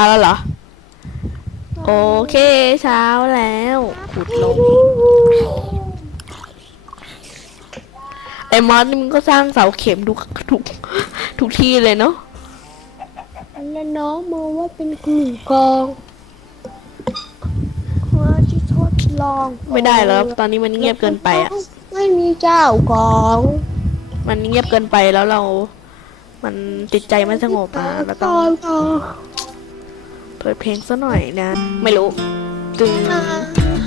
ช้าแล้วเหรอ โอเคเช้าแล้ว ขุดลงไอ้มอสนี่มึงก็สร้างเสาเข็มทุกทุกทุกที่เลยเนาะและน้องมองว่าเป็นกลุ่มกองว่าที่ทดลองไม่ได้แล้วตอนนี้มันเงียบเกินไปอะ ไม่มีเจ้าของ มันเงียบเกินไปแล้วเรา มันจิตใจไม่สงบอะเราต้องต่อเปิดเพลงซะหน่อยนะ ไม่รู้จึง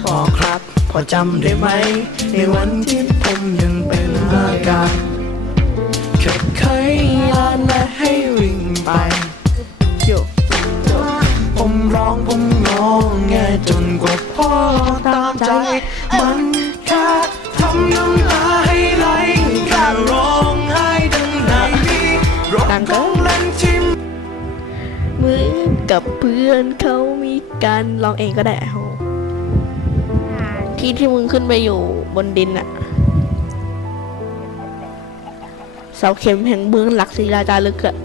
บอกครับ พอจำได้ไหม ในวันที่ผ เพื่อนเขามีการร้องเองก็ได้โหที่ที่มึงขึ้นไปอยู่บนดินอะเสาเข็มแห่งเมืองหลักศิลาจารึกอะ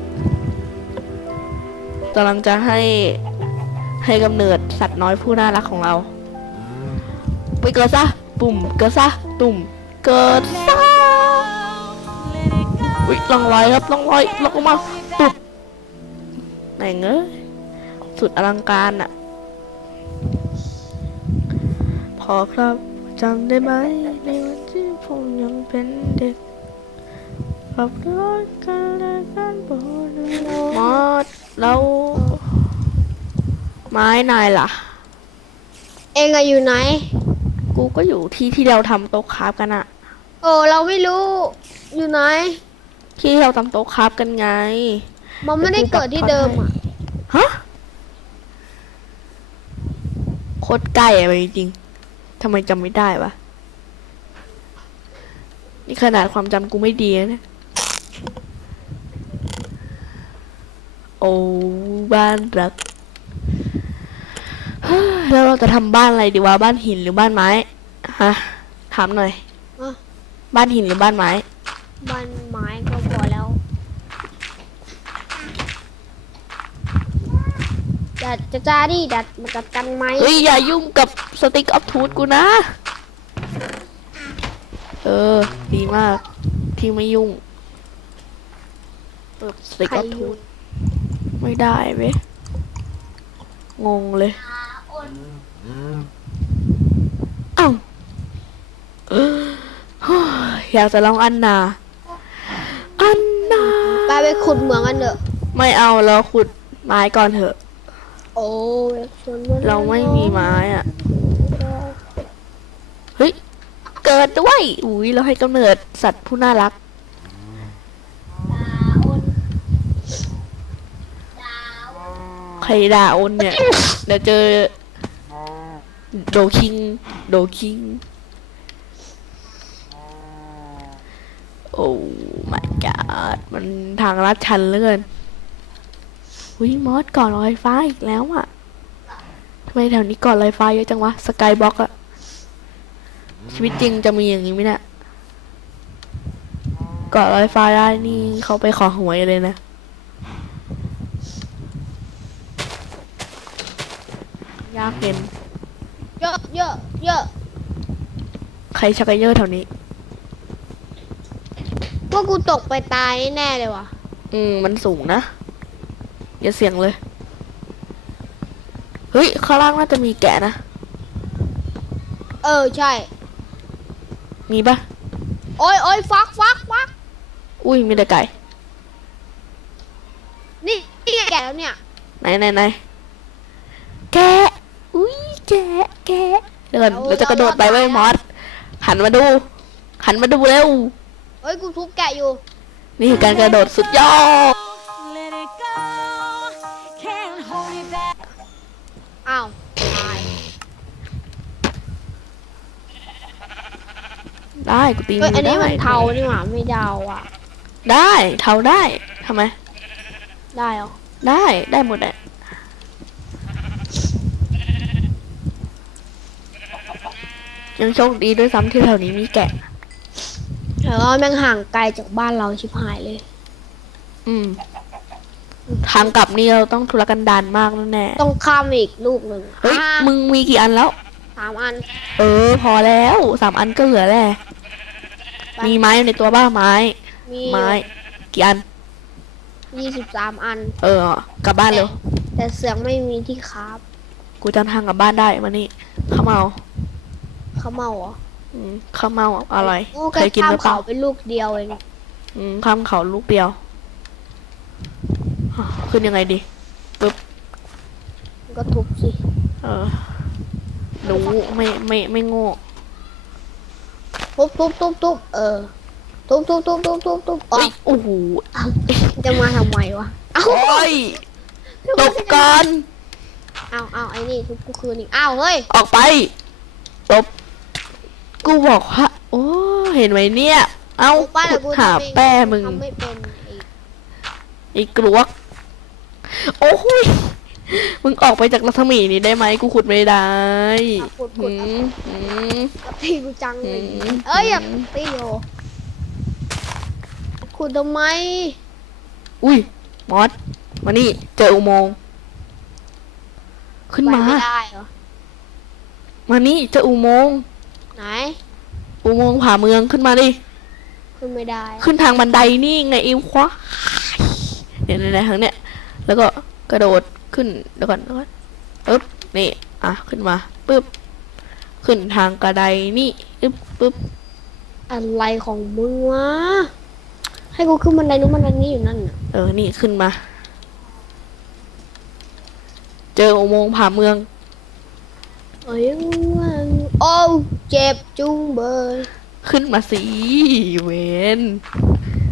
กำลังจะให้ให้กำเนิดสัตว์น้อยผู้น่ารักของเรา ไปเกิดซะปุ่มเกิดซะตุ่มเกิดซะอุ้ยลองลอยครับลองลอยลงมาตุบไหนเงย สุดอลังการอะพอครับจำได้ไหมในวันที่ผมยังเป็นเด็กขับรถกันและกันบนมอดแล้วไม้นายล่ะ เองอะอยู่ไหน กูก็อยู่ที่ที่เราทำโต๊ะคราฟกันอะโอ้เราไม่รู้อยู่ไหน ที่เราทำโต๊ะคราฟกันไง มันไม่ได้เกิดที่เดิมอะฮะ โคตรใกล้อะไปจริงๆทำไมจำไม่ได้วะ นี่ขนาดความจำกูไม่ดีนะเนี่ยโอ้บ้านรักเฮ้ยแล้วเราจะทำบ้านอะไรดีวะ บ้านหินหรือบ้านไม้ ฮะ ถามหน่อยอะบ้านหินหรือบ้านไม้ บ้านไม้ก็พอแล้ว ดัดจะจ้าดิดัดมากัดกันไหมเฮ้ยอย่ายุ่งกับสติ๊กออฟทูธกูนะ เออ ดีมาก ที่ไม่ยุ่งเออสติ๊กใครออฟอทูยู่ธไม่ได้เว้ยงงเลยเอ้าเอ้ออยากจะลองอันนา อันนา ไปไปขุดเหมืองกันเถอะ ไม่เอาเราขุดไม้ก่อนเถอะ โอ้ยส่วนนเราไม่มีไม้อะ เฮ้ย เกิดด้วย อุ้ยเราให้กำเนิดสัตว์ผู้น่ารัก ใครด่าโอนเนี่ย เดี๋ยวเจอ โดคิง โดคิง โอ้ my god มันทางลัดชันเหลือเกิน อุ้ยมอสก่อนลอยฟ้าอีกแล้วอะทำไมแถวนี้ก่อนลอยฟ้าเยอะจังวะสกายบล็อกอะชีวิตจริงจะมีอย่างนี้ไหมเนี่ยก่อนลอยฟ้าได้นี่เขาไปขอหวยเลยนะยากเป็นเยอะเยอะเยอะใครชักกระเยอะแถวนี้พวกกูตกไปตายแน่เลยว่ะ อืม มันสูงนะ อย่าเสียงเลย เฮ้ย ข้างล่างน่าจะมีแกะนะ เออใช่ มีปะโอ้ยโอ้ยฟักฟักฟักอุ้ยมีแต่ไก่ นี่นี่ไงแก่แล้วเนี่ย ไหนไหนไหนแกะ อุ้ยแกะแกะเดี๋ยวก่อนเราจะกระโดดไปไว้ยมอสหันมาดู หันมาดูเร็ว เอ้ยกูทุบแกะอยู่ นี่คือการกระโดดสุดยอด ได้กูตีเฮ้ยมือันอนี้ได้มันเทานี่หว่าไม่เดาอะ ได้เทาได้ทำไมได้เหรอได้ได้หมดแหละยังโชคดีด้วยซ้ำที่แถวนี้มีแกะ แต่ว่าแม่งห่างไกลจากบ้านเราชิบหายเลย อืมทางกลับนี่เราต้องทุรกันดารมากแน่ต้องข้ามอีกลูกหนึ่งๆเฮ้ยอ่ามึงมีกี่อันแล้ว สามอัน เออ พอแล้วสามอันก็เหลือแหละ ไปมีไม้ในตัวบ้างไม้ มีไม้กี่อัน ยี่สิบสามอัน เออ กลับบ้านเร็ว แต่เสียงไม่มีที่คาบกูจำทางกลับบ้านได้มานี่ข้าวเมาเขาเมาเหรออืมข้าวเมาอร่อยโอ้เคแค่ยกินข้าหมรือเปล่าเขาเป็นลูกเดียวเองอืมข้ามเขาลูกเดียวขึ้นยังไงดี ก็ทุบสิ เออหนูไม่ไม่ไม่โง่ ทุบทุบทุบทุบเออทุบทุบทุบทุบทุบทุบอ๋อเอ้ยโอ้โหจะมาทำไมวะเอ้าโอ้ยตบก่อนเอาเอาไอ้นี่ทุบกูคืนอีกอ้าวเฮ้ยออกไปตบกูบอกว่าโอ้เห็นไหมเนี่ย เอาบ้านอะกูหาทำเองแป้มึงทำไม่เป็นไอ้อีกกลวก โอ้ย มึงออกไปจากรัศมีนี้ได้ไหมกูขุดไม่ได้อะขุดขุหืดมหืมอะตีกูจังเลยอืม เอ้ยอย่าตีโยขุดทำไมอุ้ยมอสมานี่เจออุโมงค์ขึ้นไปมาไม่ได้เหรอมานี่เจออุโมงค์ไหนอุโมงค์ผ่าเมืองขึ้นมาดิ ขึ้นไม่ได้ขึ้นทางบันไดนี่ไงอิวควะเนี่ยในทางเนี้ยแล้วก็กระโดด ขึ้นเดี๋ยวก่อนเดี๋ยวก่อนปึ๊บนี่อะขึ้นมาปึ๊บขึ้นทางกระไดนี่ปึ๊บปึ๊บอะไรของมึงวะให้กูขึ้นบันไดนู้นบันไดนี้อยู่นั่นน่ะเออนี่ขึ้นมา เจออุโมงค์ผ่าเมืองเอ้ยว่าโอ้วเจ็บจุงเบยขึ้นมาสิเวน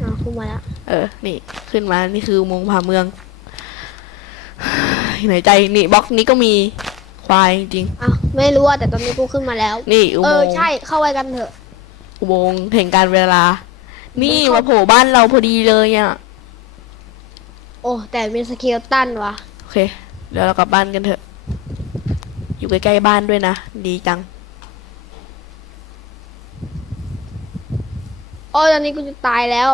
อะขึ้นมาแล้วเออนี่ขึ้นมานี่คืออุโมงค์ผ่าเมือง ไหนใจนี่บล็อกนี้ก็มีควายจริง อะไม่รู้อะแต่ตอนนี้กูขึ้นมาแล้วๆนี่อุเอโมองค์ใช่เข้าไปกันเถอะ อุโมงค์แห่งการเวลา นี่มันเข้ามาโผล่บ้านเราพอดีเลยอะ โอ้แต่มีสเกลตันวะโอเค เดี๋ยวเรากลับบ้านกันเถอะ อยู่ใกล้ๆบ้านด้วยนะ ดีจัง โอ้ตอนนี้กูจะตายแล้ว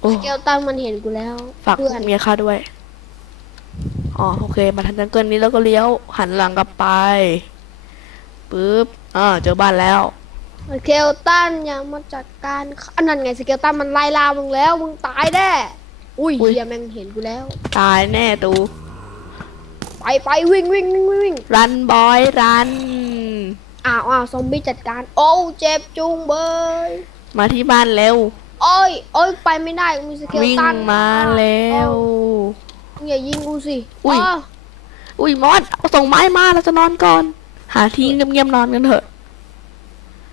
โอ้ สเกลตันมันเห็นกูแล้วฝากเพื่อนเมียค่าด้วย อ๋อโอเค มาทันจังเกิลนี้แล้วก็เลี้ยว หันหลังกลับไปปึ๊บอ่าเจอบ้านแล้วสเกลตันอย่ามาจัดการอันนั้นไงสเกลตันมันไล่ล่ามึงแล้วมึงตายแน่อุ้ยอุ๊ยเฮียแม่งเห็นกูแล้ว ตายแน่ตูไปไปวิ่งวิ่งวิ่งวิ่งวิ่งรันบอยรันอ้าวอ้าวซอมบี้จัดการโอ้วเจ็บจุงเบยมาที่บ้านเร็วโอ้ยโอ้ยไปไม่ได้มีสเกลวิ่งตันมาแล้ว มึงอย่ายิงกูสิอุ๊ยอ้าวอุ้ยมอสเอาส่งไม้มาเราจะนอนก่อน หาที่เงียบๆนอนกันเถอะ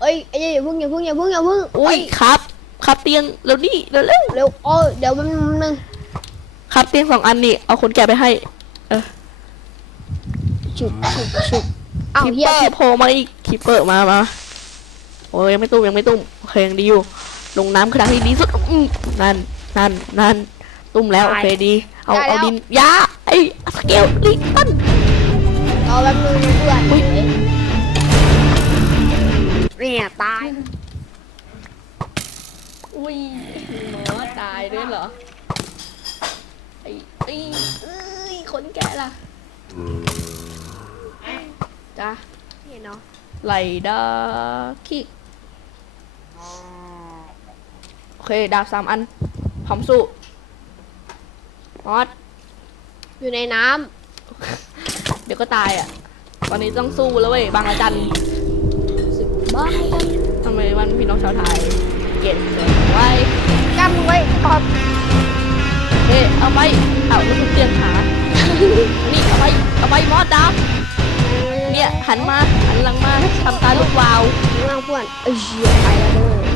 เอ้ยเอ้ยอย่าเพิ่งอย่าเพิ่งอย่าเพิ่งอย่าเพิ่งอุ้ยครับครับเตียงเร็วนี่เร็วเร็วเร็วโอ้ยเดี๋ยวแป๊บนึงครับเตียงสองอันนี่เอาคนแก่ไปให้ฉุบฉุบฉุบอ้าวคิปเฮียเปอร์โผล่มาอีกคิปเปอร์มามาโอ้ยยังไม่ตุ้มยังไม่ตุ้มโอเคยังดีอยู่ลงน้ำคือทางที่ดีสุดอืมนั่นนั่นนั่นตุ้มแล้วโอเคดี เอาเอาดินยาไอ้สเกลลิตันรอแป๊บนึงนะเพื่อนอุ๊ยเนี่ยตายอุ้ยหมอตายด้วยเหรอ ไอ้ไอ้เอ้ยคนแก่ล่ะจ้าเห็นเนาะไหลดาคิก โอเค ดาบสามอันพร้อมสู้ มอสอยู่ในน้เดี๋ยวก็ตายอะ ตอนนี้ต้องสู้แล้วเว้ย บางระจันำสึกบ้าทำไมวันพี่น้องชาวไทย เก็บเกินไว้จำไว้ตอนเฮ้เอาไป เอาแล้วคุณเตียงหานี่เอาไป เอาไปมอสดาบเนี่ยหันมา หันหลังมาทำตาลูกวาวข้างล่างเพื่อนเอ้ยเหี้ยไปแล้วเด้อไป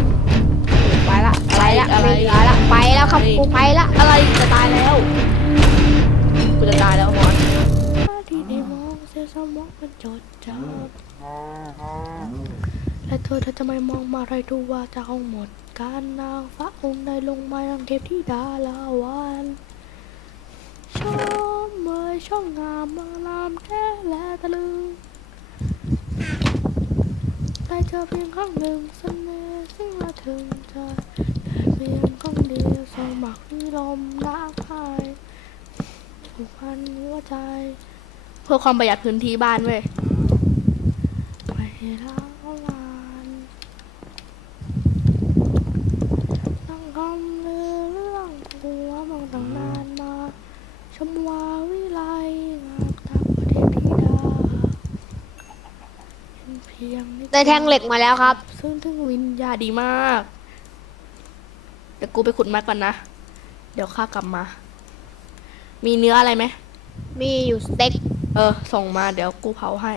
ละไปละอะไรไม่เหลือละไปแล้วครับกูไปละอะไรจะตายแล้วกูจะตายแล้วมอสที่ได้มองเสียสมองมันจดจำและเธอเธอจะไม่มองมาอะไรดูว่าจะเอาหมด การนางฟ้าองค์ใดลงมายังเทพที่ดาลาวันชมเมื่อยช่องงามมาลามแท้และตะลึง ใจเธอเพียงครั้งหนึ่งเสน่ห์สิ่งมาถึงใจแต่เพียงครั้งเดียวสมบักที่ลมนักใครผูกพันหัวใจ เพื่อความประหยัดพื้นที่บ้านเว้ยไปแล้วลานตั้งคำลือเรื่องหัวมองตั้งนานมาชมวาวิไลงามตามประเทศธิดาเป็นเพียงนิด ได้แท่งเหล็กมาแล้วครับ ซึ่งถึงวิญญาณดีมาก เดี๋ยวกูไปขุดมาก่อนนะ เดี๋ยวข้ากลับมา มีเนื้ออะไรไหม มีอยู่สเต็กเออ ส่งมาเดี๋ยวกูเผาให้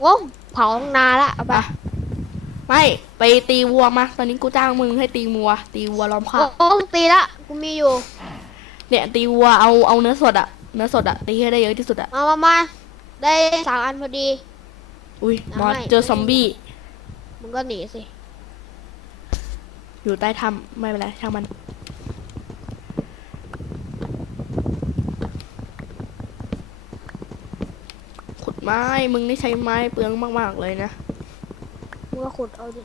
โว้เผาตั้งนานละเอาไปไปไม่ ไปตีวัวมา ตอนนี้กูจ้างมึงให้ตีวัว ตีวัวล้อมข้าโอ้ตีละ กูมีอยู่ เนี่ยตีวัวเอาเอาเนื้อสดอะเนื้อสดอะตีให้ได้เยอะที่สุดอะมามามาได้สามอันพอดี อุ้ยมอสได้เจอซอมบี้มึงก็หนีสิ อยู่ใต้ถ้ำไม่เป็นไรช่างมัน ขุดไม้ มึงนี่ใช้ไม้เปลืองมาก ๆ เลยนะ มึงก็ขุดเอาดิ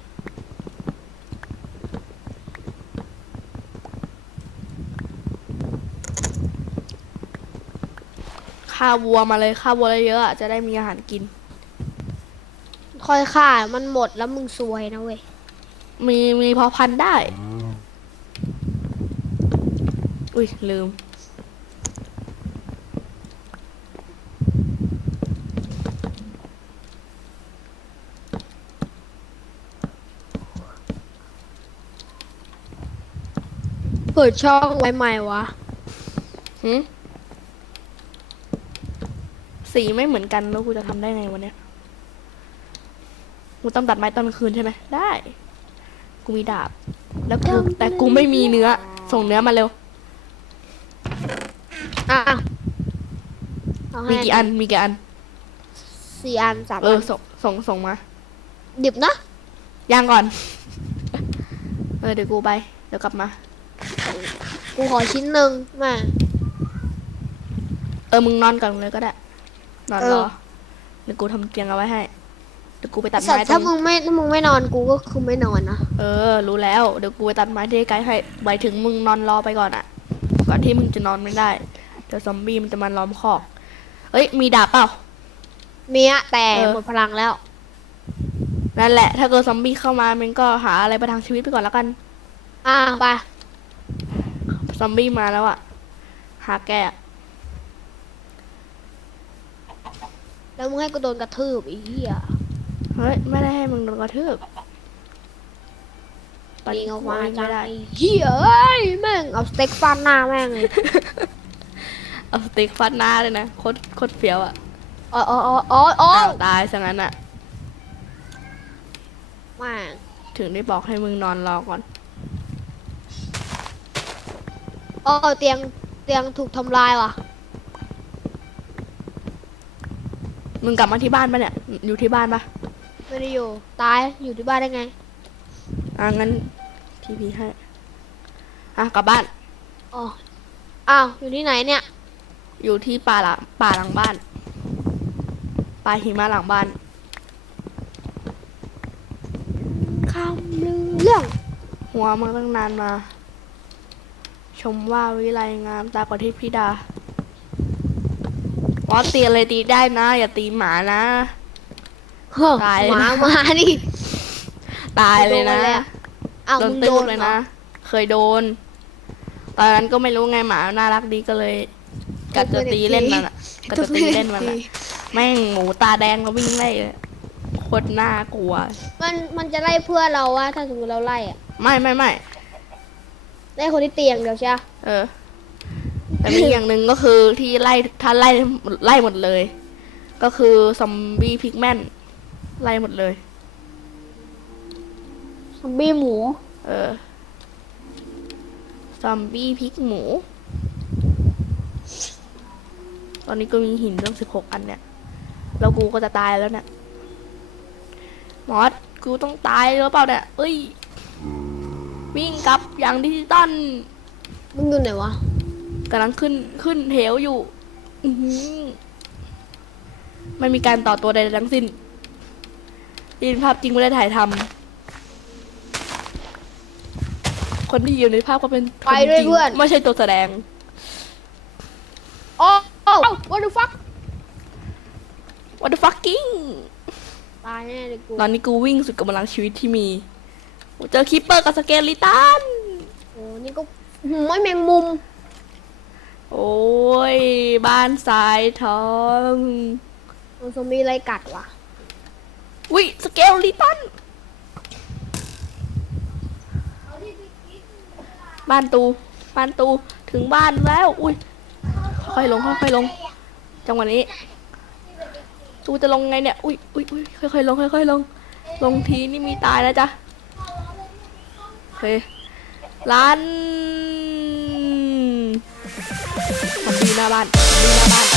ฆ่าวัวมาเลยฆ่าวัวเยอะๆอะจะได้มีอาหารกิน ค่อยฆ่า มันหมดแล้วมึงซวยนะเว้ย มีมีเพาะพันธุ์ได้ อุ้ยลืม เปิดช่องไว้ใหม่วะ หืมสีไม่เหมือนกันแล้วกูจะทำได้ไงวันเนี้ย กูต้องตัดไม้ตอนกลางคืนใช่ไหมได้ กูมีดาบ แล้วกูแต่กูไม่มีเนื้อ ส่งเนื้อมาเร็ว อะเอาให้มีกี่อัน มีกี่อัน สี่อันสามเออัอนส่ง ส่ง ส่งมา ดิบนะย่างก่อน เออเดี๋ยวกูไป เดี๋ยวกลับมา กูขอชิ้นหนึ่งแม่เออ มึงนอนก่อนเลยก็ได้ นอนเอรออ เดี๋ยวกูทำเตียงเอาไว้ให้ เดี๋ยวกูไปตัดสัตไม้ว์ตรถ้างมึงไม่ถ้ามึงไม่นอนกูก็คือไม่นอนนะเออ รู้แล้ว เดี๋ยวกูไปตัดไม้ที่ไกลให้ไปถึงมึงนอนรอไปก่อนอะก่อนที่มึงจะนอนไม่ได้ เดี๋ยวซอมบี้มันจะมาล้อมคอก เอ้ย มีดาบเปล่า มีอะแต่เออ หมดพลังแล้ว นั่นแหละ ถ้าเกิดซอมบี้เข้ามา มันก็หาอะไรประทังชีวิตไปก่อนแล้วกัน อะไปซอมบี้มาแล้วอะหาแกอะแล้วมึงให้กูโดนกระทืบอีเหี้ย เฮ้ย ไม่ได้ให้มึงโดนกระทืบปัดยิงออกมาหัววิ่งจัไม่งได้ไอ้เหี้ยเอ้ยแม่งเอาสเต็กฟาดหน้าแม่งเลยเอาสติ๊กฟัดหน้าเลยนะโคตรโคตรเฟี้ยวอะอ๋ออ๋ออ๋ออ๋ออ๋ออ้าวตายซะงั้นอะแม่งถึงได้บอกให้มึงนอนรอก่อนอ๋อเตียงเตียงถูกทำลายว่ะ มึงกลับมาที่บ้านปะเนี่ย อยู่ที่บ้านปะ ไม่ได้อยู่ ตายอยู่ที่บ้านได้ไง อะงั้นทีพีให้ อะกลับบ้าน อ๋อ อ้าวอยู่ที่ไหนเนี่ย อยู่ที่ป่าหลังป่าหลังบ้าน ป่าหิมะหลังบ้านคำลือเรื่อง หัวมาตั้งนานมา ชมว่าวิไลงามตากว่าที่พี่ดาว่าตีอะไรตีได้นะ อย่าตีหมานะ เฮ้อตายเลยหนะมามานี่ ตายเลยนะ โดนเลยอะ อ้าวโดนมึงตึ้โดงนเลยเหรอนะ เคยโดน ตอนนั้นก็ไม่รู้ไงหมา น่ารักดีก็เลยกัดจะตีเล่นมันอะกัดจะตีเล่นมันอะแม่งหมูตาแดงแล้ววิ่งไล่เลยโคตรน่ากลัว มันมันจะไล่เพื่อนเราวะถ้าสมมติเราไล่อะไม่ไม่ไม่ ไล่คนที่เตียงเดียวใช่ปะเออ แต่มีอย่างหนึ่งก็คือที่ไล่ถ้าไล่ไล่หมดเลย ก็คือซอมบี้พิกแมน ไล่หมดเลย ซอมบี้หมู เออ ซอมบี้พริกหมู ตอนนี้ก็มีหินเรื่องสิบหกอันเนี่ย แล้วกูก็จะตายแล้วเนี่ย มอส กูต้องตายหรือเปล่าเนี่ย เอ้ย วิ่งกลับอย่างดิจิตอลมึงอยู่ไหนวะ กำลังขึ้นขึ้นเหวอยู่ อื้อหือไม่มีการต่อตัวใดๆทั้งสิ้น นี่เป็นภาพจริงไม่ได้ถ่ายทำคนที่อยู่ในภาพก็เป็นคนไปด้วยจริงเพื่อน ไม่ใช่ตัวแสดง โอ้โอ้ what the fuck what the fucking ตายแน่เลยกูตอนนี้กูวิ่งสุดกำลังชีวิตที่มีโอ้เจอคิปเปอร์กับสเกลิตัน โอ้นี่ก็หืมไม่แมงมุม โอ้ย บ้านสายทอง มันซอมบี้ไรกัดว่ะ วิสเกลลิตันบ้านตูบ้านตูถึงบ้านแล้ว อุ้ยค่อยๆลงค่อยๆลง จังหวะนี้ตูจะลงไงเนี่ย อุ้ยอุ้ยอุ้ยค่อยๆลงค่อยๆลง ลงทีนี่มีตายนะจ๊ะโอเคร้านทำดีหน้าบ้านทำดีหน้าบ้าน